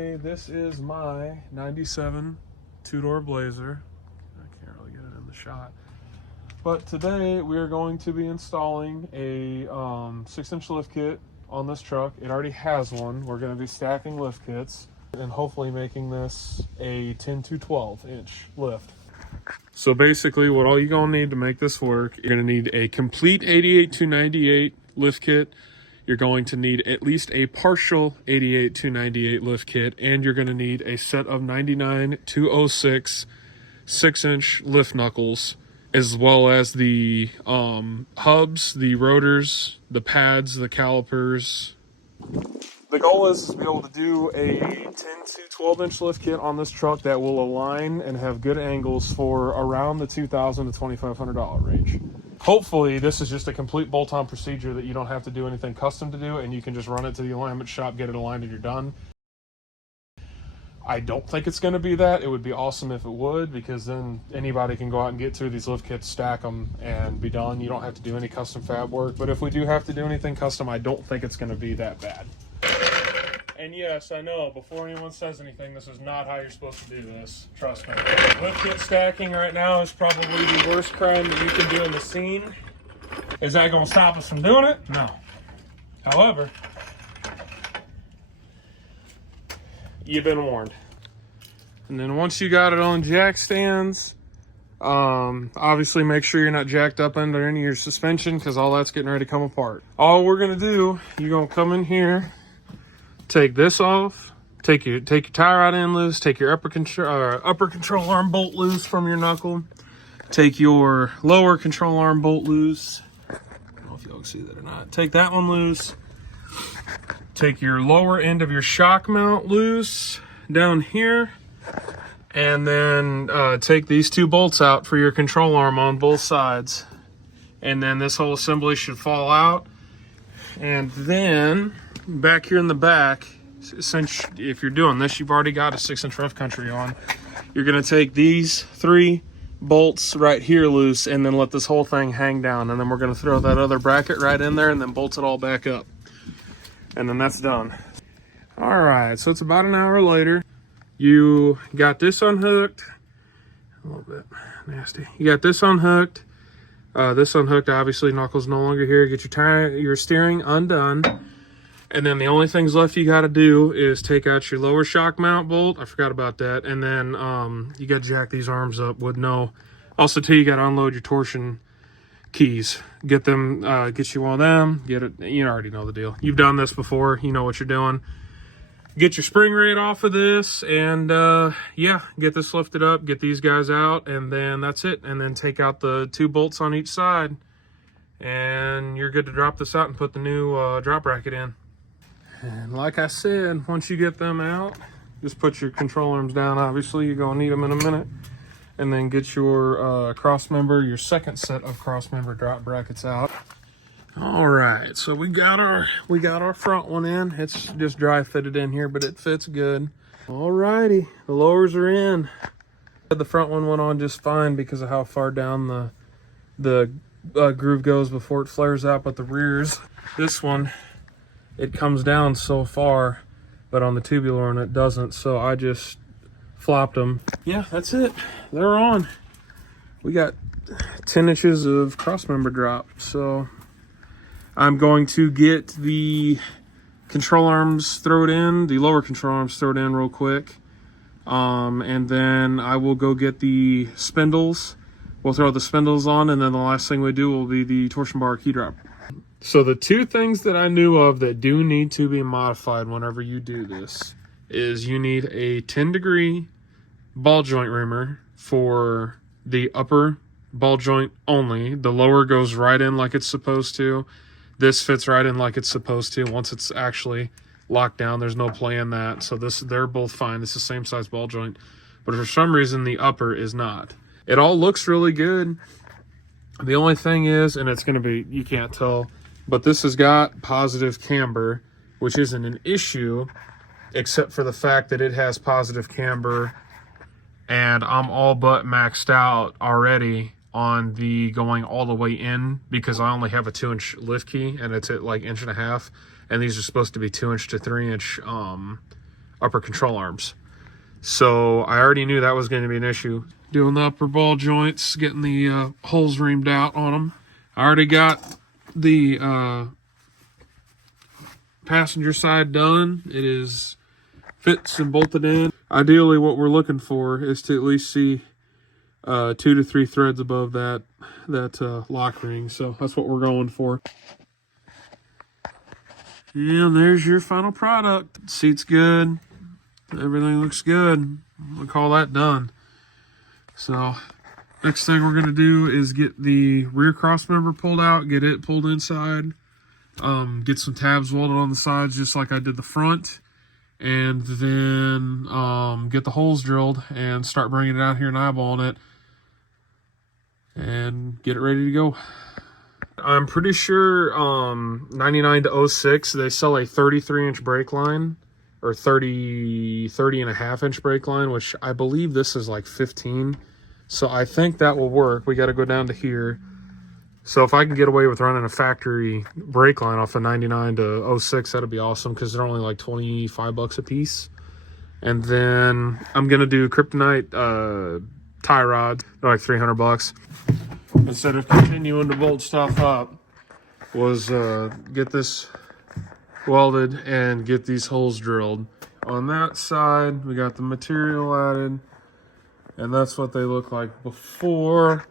This is my 97 two-door Blazer. I can't really get it in the shot. But today we are going to be installing a 6-inch lift kit on this truck. It already has one. We're going to be stacking lift kits and hopefully making this a 10 to 12-inch lift. So basically what all you're going to need to make this work, you're going to need a complete 88 to 98 lift kit. You're going to need at least a partial 88 to 98 lift kit, and you're going to need a set of 99 to 06 6-inch lift knuckles, as well as the hubs, the rotors, the pads, the calipers. The goal is to be able to do a 10 to 12-inch lift kit on this truck that will align and have good angles for around the $2,000 to $2,500 range. Hopefully this is just a complete bolt-on procedure that you don't have to do anything custom to do, and you can just run it to the alignment shop, get it aligned, and you're done. I don't think it's going to be that. It would be awesome if it would, because then anybody can go out and get through these lift kits, stack them, and be done. You don't have to do any custom fab work. But if we do have to do anything custom, I don't think it's going to be that bad. And yes, I know, before anyone says anything, this is not how you're supposed to do this. Trust me. Lift kit stacking right now is probably the worst crime that you can do in the scene. Is that going to stop us from doing it? No. However, you've been warned. And then once you got it on jack stands, obviously make sure you're not jacked up under any of your suspension, because all that's getting ready to come apart. All we're going to do, you're going to come in here, take this off, take your tie rod end loose, take your upper control arm bolt loose from your knuckle, take your lower control arm bolt loose. I don't know if y'all can see that or not. Take that one loose. Take your lower end of your shock mount loose down here, and then take these two bolts out for your control arm on both sides. And then this whole assembly should fall out. And then back here in the back, since if you're doing this, you've already got a 6-inch rough country on, you're going to take these 3 bolts right here loose and then let this whole thing hang down. And then we're going to throw that other bracket right in there and then bolt it all back up. And then that's done. All right, so it's about an hour later. You got this unhooked. A little bit nasty. You got this unhooked. This unhooked, obviously, knuckles no longer here. Get your steering undone. And then the only things left you got to do is take out your lower shock mount bolt. I forgot about that. And then you got to jack these arms up with no... Also, too, you got to unload your torsion keys. Get them, get you one of them. Get it. You already know the deal. You've done this before. You know what you're doing. Get your spring rate off of this, and yeah, get this lifted up, get these guys out, and then that's it. And then take out the 2 bolts on each side, and you're good to drop this out and put the new drop bracket in. And like I said, once you get them out, just put your control arms down. Obviously, you're going to need them in a minute. And then get your cross member, your second set of cross member drop brackets out. All right, so we got our front one in. It's just dry fitted in here, but it fits good. All righty, the lowers are in. The front one went on just fine because of how far down the groove goes before it flares out, but the rears, this one, it comes down so far, but on the tubular one it doesn't, so I just flopped them. Yeah, that's it. They're on. We got 10 inches of cross member drop, so I'm going to get the control arms thrown in, the lower control arms thrown in real quick, and then I will go get the spindles. We'll throw the spindles on, and then the last thing we do will be the torsion bar key drop. So the 2 things that I knew of that do need to be modified whenever you do this is you need a 10-degree ball joint reamer for the upper ball joint only. The lower goes right in like it's supposed to. This fits right in like it's supposed to. Once it's actually locked down, there's no play in that. So they're both fine. It's the same size ball joint. But for some reason, the upper is not. It all looks really good. The only thing is, and it's going to be, you can't tell, but this has got positive camber, which isn't an issue, except for the fact that it has positive camber, and I'm all but maxed out already on the going all the way in, because I only have a 2-inch lift key, and it's at like 1.5 inches, and these are supposed to be 2-inch to 3-inch upper control arms. So I already knew that was going to be an issue. Doing the upper ball joints, getting the holes reamed out on them. I already got the passenger side done. It is fits and bolted in. Ideally, what we're looking for is to at least see 2 to 3 threads above that lock ring. So that's what we're going for. And there's your final product. Seat's good. Everything looks good. We'll call that done. So next thing we're going to do is get the rear cross member pulled out, get it pulled inside, get some tabs welded on the sides just like I did the front, and then get the holes drilled and start bringing it out here and eyeballing it and get it ready to go. I'm pretty sure 99 to 06, they sell a 33-inch brake line, or 30 and a half inch brake line, which I believe this is like 15. So I think that will work. We got to go down to here. So if I can get away with running a factory brake line off of 99 to 06, that'd be awesome, because they're only like 25 bucks a piece. And then I'm going to do kryptonite tie rods. They're like 300 bucks. Instead of continuing to bolt stuff up, was get this welded and get these holes drilled. On that side, we got the material added, and that's what they look like before.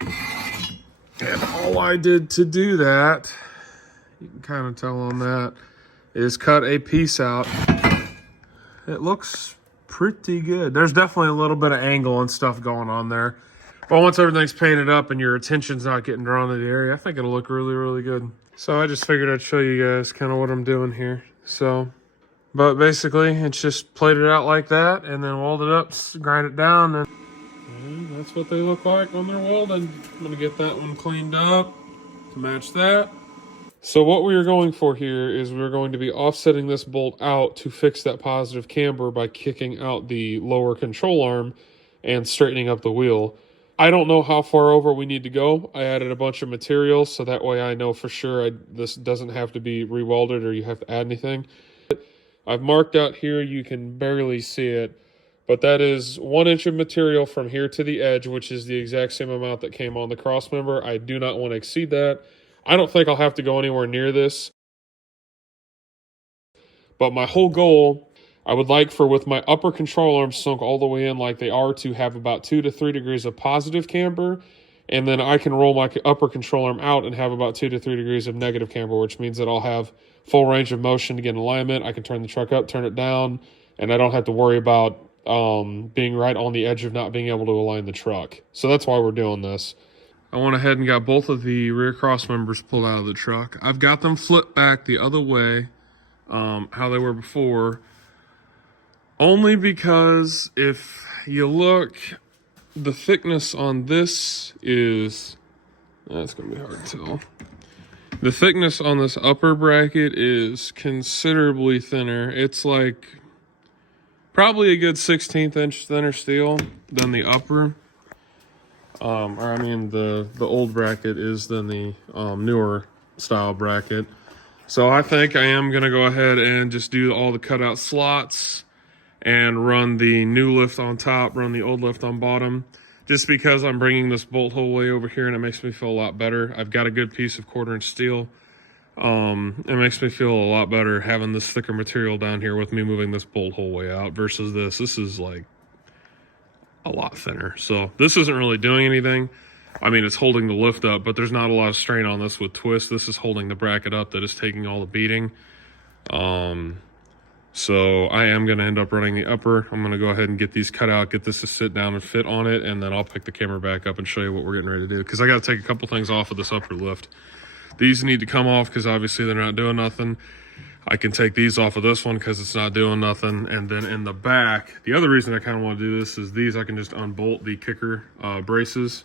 And all I did to do that, you can kind of tell on that, is cut a piece out. It looks pretty good. There's definitely a little bit of angle and stuff going on there. But once everything's painted up and your attention's not getting drawn to the area, I think it'll look really, really good. So I just figured I'd show you guys kind of what I'm doing here. So, but basically it's just plated out like that and then weld it up, grind it down, and that's what they look like when they're welded. I'm gonna get that one cleaned up to match that. So what we are going for here is we're going to be offsetting this bolt out to fix that positive camber by kicking out the lower control arm and straightening up the wheel. I don't know how far over we need to go. I added a bunch of materials so that way I know for sure this doesn't have to be rewelded or you have to add anything. I've marked out here, you can barely see it, but that is 1 inch of material from here to the edge, which is the exact same amount that came on the cross member. I do not want to exceed that. I don't think I'll have to go anywhere near this. But my whole goal, I would like for, with my upper control arms sunk all the way in like they are, to have about 2 to 3 degrees of positive camber. And then I can roll my upper control arm out and have about 2 to 3 degrees of negative camber, which means that I'll have full range of motion to get in alignment. I can turn the truck up, turn it down, and I don't have to worry about being right on the edge of not being able to align the truck. So that's why we're doing this. I went ahead and got both of the rear cross members pulled out of the truck. I've got them flipped back the other way, how they were before, only because if you look, the thickness on this is, that's going to be hard to tell. The thickness on this upper bracket is considerably thinner. It's like probably a good 1/16 inch thinner steel than the upper. Or I mean the old bracket is than the newer style bracket. So I think I am going to go ahead and just do all the cutout slots and run the new lift on top, run the old lift on bottom, just because I'm bringing this bolt hole way over here and it makes me feel a lot better. I've got a good piece of 1/4 inch steel. It makes me feel a lot better having this thicker material down here with me moving this bolt hole way out versus this. This is like a lot thinner. So this isn't really doing anything. I mean, it's holding the lift up, but there's not a lot of strain on this with twist. This is holding the bracket up that is taking all the beating. So I am going to end up running the upper. I'm going to go ahead and get these cut out, get this to sit down and fit on it, and then I'll pick the camera back up and show you what we're getting ready to do, because I got to take a couple things off of this upper lift. These need to come off because obviously they're not doing nothing. I can take these off of this one because it's not doing nothing. And then in the back, the other reason I kind of want to do this is these, I can just unbolt the kicker braces.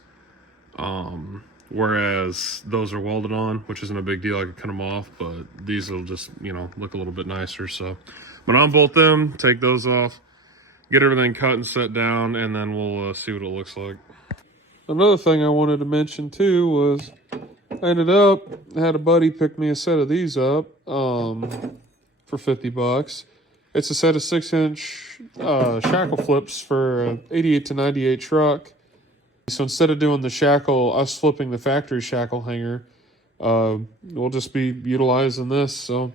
Whereas those are welded on, which isn't a big deal. I can cut them off, but these will just, you know, look a little bit nicer. So I'm gonna unbolt them, take those off, get everything cut and set down, and then we'll see what it looks like. Another thing I wanted to mention too was I had a buddy pick me a set of these up for 50 bucks. It's a set of 6-inch shackle flips for an 88 to 98 truck. So instead of doing the shackle, us flipping the factory shackle hanger, we'll just be utilizing this. So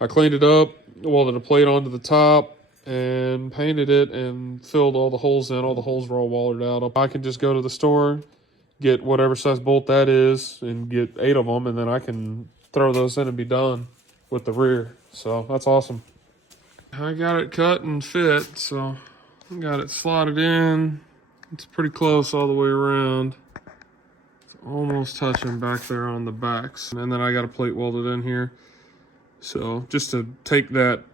I cleaned it up, welded a plate onto the top, and painted it and filled all the holes in. All the holes were all welded out. I can just go to the store, get whatever size bolt that is, and get 8 of them, and then I can throw those in and be done with the rear. So that's awesome. I got it cut and fit, so I got it slotted in. It's pretty close all the way around. It's almost touching back there on the backs. And then I got a plate welded in here. So just to take that,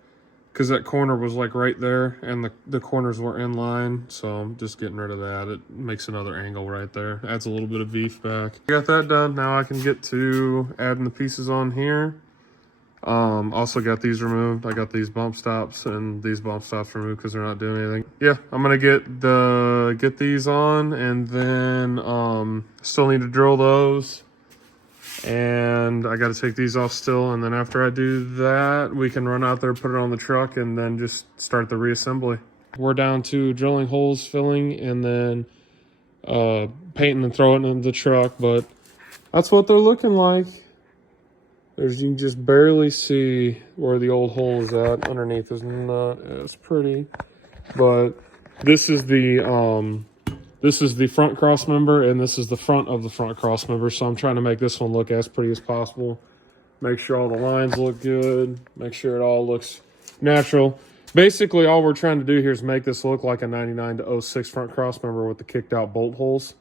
because that corner was like right there and the corners were in line. So I'm just getting rid of that. It makes another angle right there. Adds a little bit of beef back. Got that done. Now I can get to adding the pieces on here. Also got these removed. I got these bump stops and these bump stops removed because they're not doing anything. Yeah, I'm gonna get these on, and then still need to drill those, and I got to take these off still. And then after I do that, we can run out there, put it on the truck, and then just start the reassembly. We're down to drilling holes, filling, and then painting and throwing it in the truck. But that's what they're looking like. You can just barely see where the old hole is at. Underneath is not as pretty, but this is the front cross member, and this is the front of the front cross member. So I'm trying to make this one look as pretty as possible. Make sure all the lines look good. Make sure it all looks natural. Basically, all we're trying to do here is make this look like a 99 to 06 front cross member with the kicked out bolt holes.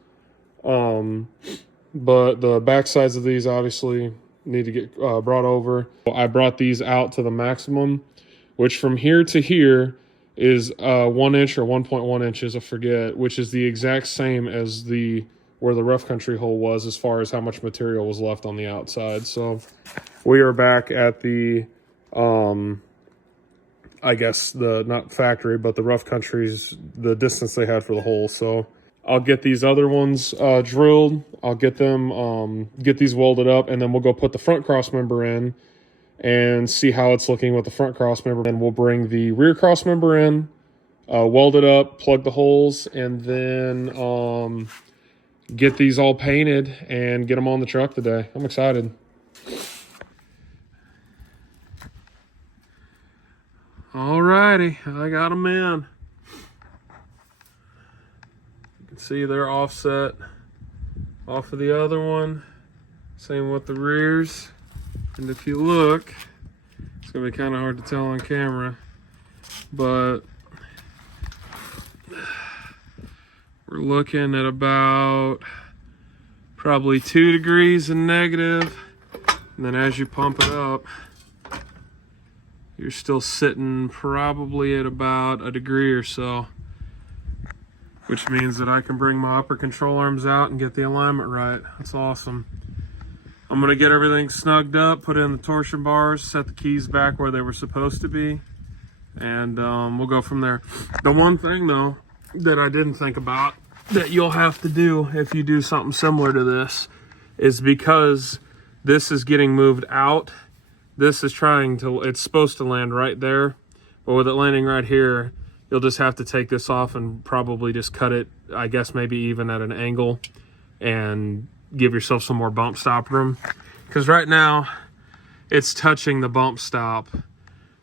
But the back sides of these obviously need to get brought over. I brought these out to the maximum, which from here to here is 1 inch or 1.1 inches, I forget, which is the exact same as where the rough country hole was as far as how much material was left on the outside. So we are back at the I guess not factory, but the rough country's the distance they had for the hole. So I'll get these other ones drilled. I'll get them, get these welded up, and then we'll go put the front cross member in and see how it's looking with the front cross member. And we'll bring the rear cross member in, weld it up, plug the holes, and then get these all painted and get them on the truck today. I'm excited. Alrighty, I got them in. See, they're offset off of the other one. Same with the rears. And if you look, it's gonna be kind of hard to tell on camera, but we're looking at about probably 2 degrees in negative. And then as you pump it up, you're still sitting probably at about 1 degree or so, which means that I can bring my upper control arms out and get the alignment right. That's awesome. I'm gonna get everything snugged up, put in the torsion bars, set the keys back where they were supposed to be, and we'll go from there. The one thing though that I didn't think about that you'll have to do if you do something similar to this is, because this is getting moved out, this is it's supposed to land right there, but with it landing right here, you'll just have to take this off and probably just cut it, I guess maybe even at an angle, and give yourself some more bump stop room. Because right now, it's touching the bump stop,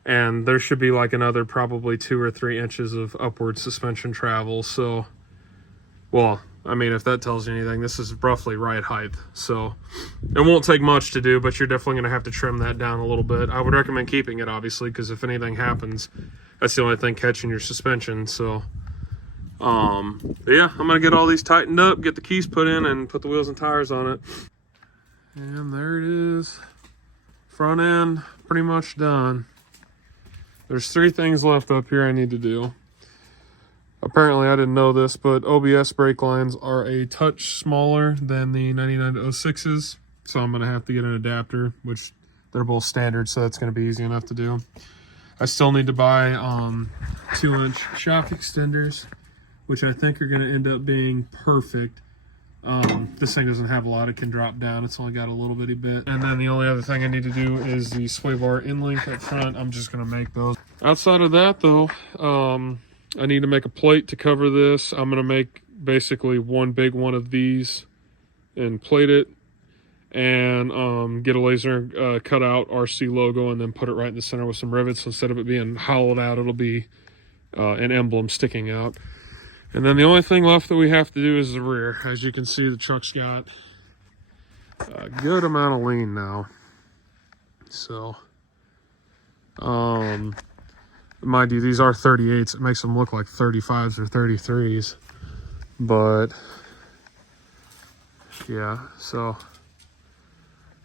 and there should be like another probably 2 or 3 inches of upward suspension travel. So, well, I mean, if that tells you anything, this is roughly right height. So it won't take much to do, but you're definitely going to have to trim that down a little bit. I would recommend keeping it, obviously, because if anything happens, that's the only thing catching your suspension. So, but yeah, I'm going to get all these tightened up, get the keys put in, and put the wheels and tires on it. And there it is. Front end pretty much done. There's 3 things left up here I need to do. Apparently, I didn't know this, but OBS brake lines are a touch smaller than the 99 to 06s. So I'm going to have to get an adapter, which they're both standard, so that's going to be easy enough to do. I still need to buy 2-inch shock extenders, which I think are going to end up being perfect. This thing doesn't have a lot, it can drop down, it's only got a little bitty bit. And then the only other thing I need to do is the sway bar in link up front. I'm just going to make those. Outside of that, though, I need to make a plate to cover this. I'm going to make basically one big one of these and plate it, and get a laser cut out RC logo, and then put it right in the center with some rivets. Instead of it being hollowed out, it'll be an emblem sticking out. And then the only thing left that we have to do is the rear. As you can see, the truck's got a good amount of lean now. So, mind you, these are 38s. It makes them look like 35s or 33s. But, yeah, so,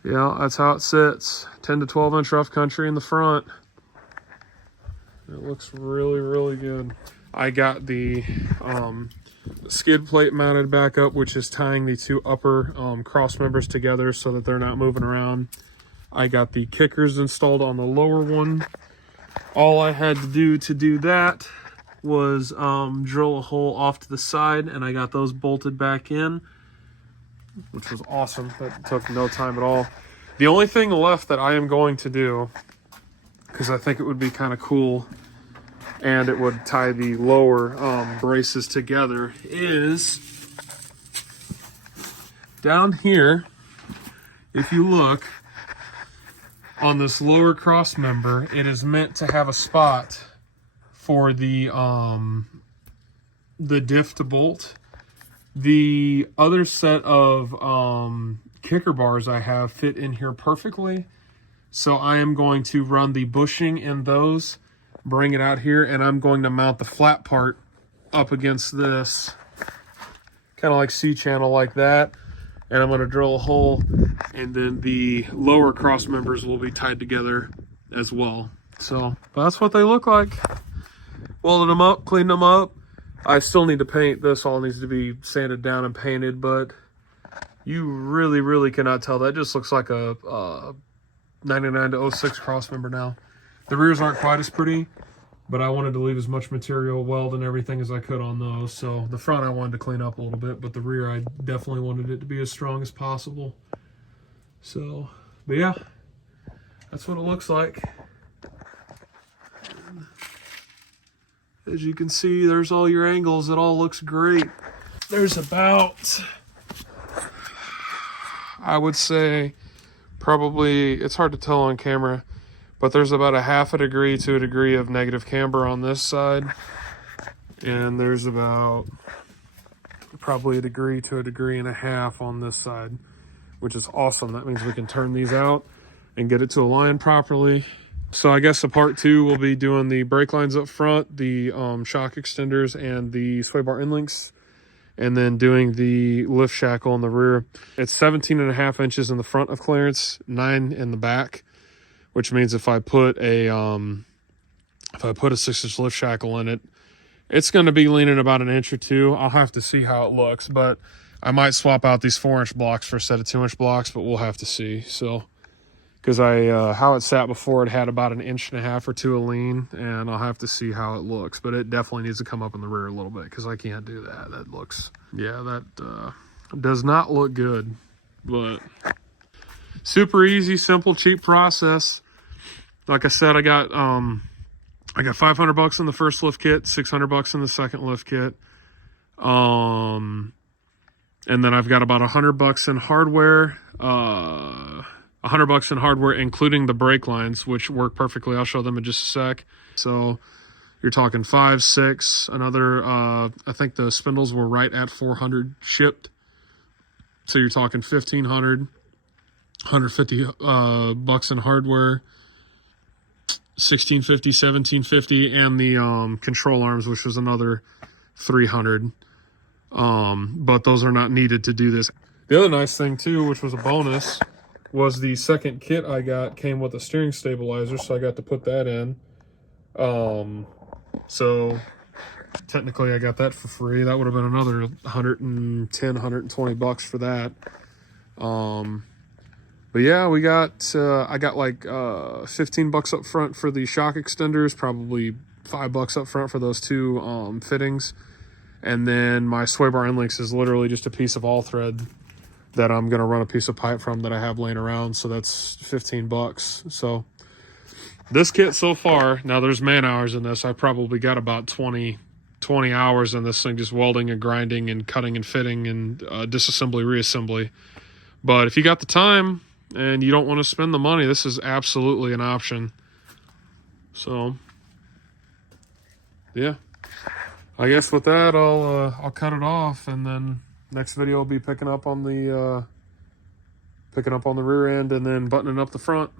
yeah, that's how it sits. 10 to 12 inch rough country in the front. It looks really, really good. I got the skid plate mounted back up, which is tying the two upper cross members together so that they're not moving around. I got the kickers installed on the lower one. All I had to do that was drill a hole off to the side, and I got those bolted back in, which was awesome. That took no time at all. The only thing left that I am going to do, because I think it would be kind of cool, and it would tie the lower braces together, is down here. If you look on this lower cross member, it is meant to have a spot for the diff to bolt. The other set of kicker bars I have fit in here perfectly, so I am going to run the bushing in those, bring it out here, and I'm going to mount the flat part up against this, kind of like C-channel like that, and I'm going to drill a hole, and then the lower cross members will be tied together as well. So that's what they look like. Welded them up, cleaned them up. I still need to paint. This all needs to be sanded down and painted, but you really, really cannot tell. That just looks like a 99 to 06 cross member now. The rears aren't quite as pretty, but I wanted to leave as much material, weld and everything as I could on those. So the front I wanted to clean up a little bit, but the rear I definitely wanted it to be as strong as possible. So, but yeah, that's what it looks like. As you can see, there's all your angles. It all looks great. There's about, I would say, probably, it's hard to tell on camera, but there's about a half a degree to a degree of negative camber on this side. And there's about probably a degree to a degree and a half on this side, which is awesome. That means we can turn these out and get it to align properly. So I guess the part two will be doing the brake lines up front, the shock extenders, and the sway bar end links, and then doing the lift shackle in the rear. It's 17.5 inches in the front of clearance, 9 in the back, which means if I put a 6-inch lift shackle in it, it's going to be leaning about an inch or two. I'll have to see how it looks, but I might swap out these 4-inch blocks for a set of 2-inch blocks, but we'll have to see. So, because how it sat before, it had about 1.5 inches or 2 of lean, and I'll have to see how it looks. But it definitely needs to come up in the rear a little bit, because I can't do that. That looks, yeah, that does not look good. But super easy, simple, cheap process. Like I said, I got $500 in the first lift kit, $600 in the second lift kit. And then I've got about $100 in hardware, $100 in hardware, including the brake lines, which work perfectly. I'll show them in just a sec. So you're talking 5, 6, another, I think the spindles were right at 400 shipped. So you're talking 1,500, $150 in hardware, 1650, 1750, and the control arms, which was another 300. But those are not needed to do this. The other nice thing too, which was a bonus, was the second kit I got came with a steering stabilizer, so I got to put that in. So technically I got that for free. That would have been another $110, $120 for that. But yeah, we got, I got like $15 up front for the shock extenders, probably $5 up front for those two fittings. And then my sway bar end links is literally just a piece of all thread that I'm going to run a piece of pipe from that I have laying around. So that's $15. So This kit so far, now there's man hours in this. I probably got about 20 hours in this thing, just welding and grinding and cutting and fitting and disassembly, reassembly. But if you got the time and you don't want to spend the money, this is absolutely an option. So, yeah. I guess with that, I'll cut it off, and then next video will be picking up on the rear end and then buttoning up the front.